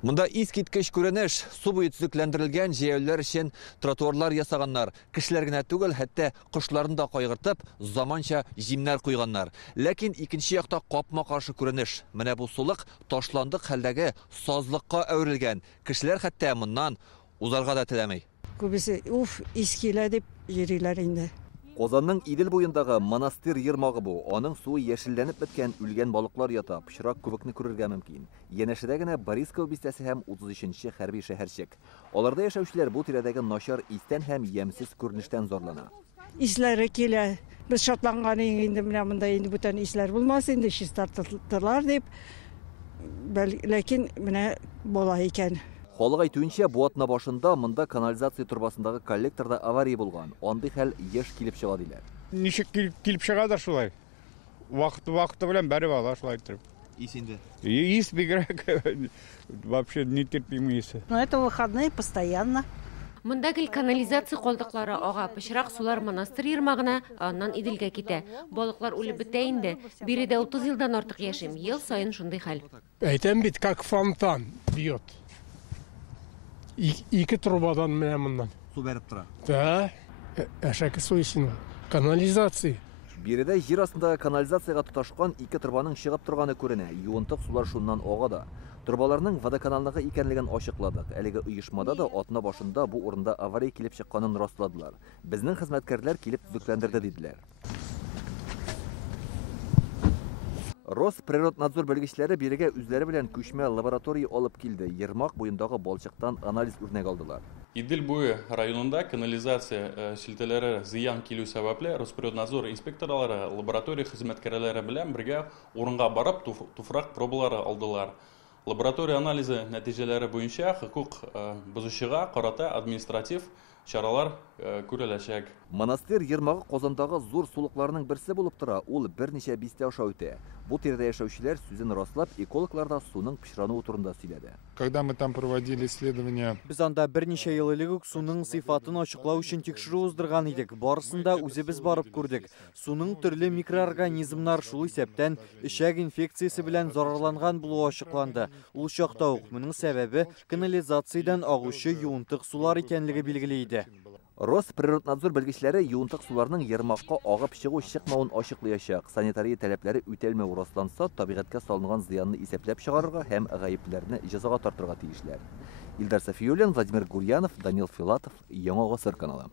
Мында искиткеч күренеш, су буе төзекләндерелгән җәяүләр өчен тротуарлар ясаганнар. Кешеләр генә түгел, хәтта кошларны да кайгыртып, заманча җимнәр куйганнар. Ләкин икенче якта капма-каршы күренеш. Менә бу сулык ташландык хәлдәге сазлыкка әверелгән. Кешеләр хәтта моннан узарга да теләмәй. Күбесе искилә дип йөриләр инде. Озанның Идел буендагы монастырь йырмагы бу. Аның суы яшелләнеп беткән үлгән балыклар ята, пычрак күбекне күрергә мөмкин. Янәшәдә генә Борисков бистәсе һәм 33-нче хәрби шәһәрчек. Аларда яшәүчеләр бу тирәдәге начар истән һәм ямьсез күренештән зарлана. Исләре килә. Без шатланган инде менә монда инде бүтән исләр булмас инде, чистартылар дип. Ләкин менә була икән. Халык әйтүенчә, бу атна башында монда канализация турбасындагы коллекторда авария булган. Андый хәл еш килеп чыга диләр. Ничек килеп чыга да шулай. Вакыты белән бәреп ала шулай итеп. Исинде. Ис бигрәк вообще нетерпимый ис. Но это выходные постоянно. Монда гел канализация калдыклары ага, пычрак сулар монастырь йырмагына, аннан Иделгә китә. Балыклар үлеп бетә инде. Биредә 30 елдан артык яшим. Ел сайын шундый хәл. Әйтәм бит, как фонтан бьет. Ике трубадан менә моннан. Су бәреп тора. Да, әшәке су исен. Канализация. Биредә җир астында канализацияга тоташкан ике трубаның чыгып торганы күренә. Юынтык сулар шуннан ага да. Трубаларның водоканаллыгы икәнлеген ачыкладык. Әлеге оешмада да атна башында бу урында авария килеп чыкканын расладылар. Безнең хезмәткәрләр килеп төзекләндерде диделәр. Росприроднадзор белгечләре бирегә үзләре белән күчмә лаборатория алып килде. Йырмак буендагы балчыктан анализ үрнәк алдылар. Идел буе районында канализация шелтәләре зыян килү сәбәпле Росприроднадзор инспекторлары лаборатория хезмәткәрләре белән бергә урынга барып туфрак пробалары алдылар. Лаборатория анализы нәтиҗәләре буенча хокук бозучыга карата административ чаралар күреләчәк. Монастырь йырмагы Казандагы зур сулыкларның берсе булып тора. Ул берничә бистә аша үтә. Бу тирәдә яшәүчеләр сүзен раслап, экологлар да суның пычрануы турында сөйләде. Когда мы там проводили исследования, Без анда берничә ел элек үк суның сыйфатын ачыклау өчен тикшерү уздырган идек. Барысында үзебез барып күрдек. Суның төрле микроорганизмнар шул исәптән эчәк инфекциясе белән зарарланган булуы ачыкланды. Ул чакта ук моның сәбәбе канализациядан агучы юынтык сулар икәнлеге билгеле иде. Росприроднадзор белгечләре юынтык суларның йырмакка агып чыгу-чыкмавын ачыклаячак. Санитария таләпләре үтәлмәү расланса, табигатькә салынган зыянны исәпләп чыгарырга һәм гаеплеләрне җәзага тартырга тиешләр. Илдар Сафиуллин, Владимир Гурьянов, Данил Филатов, Яңа Гасыр каналы.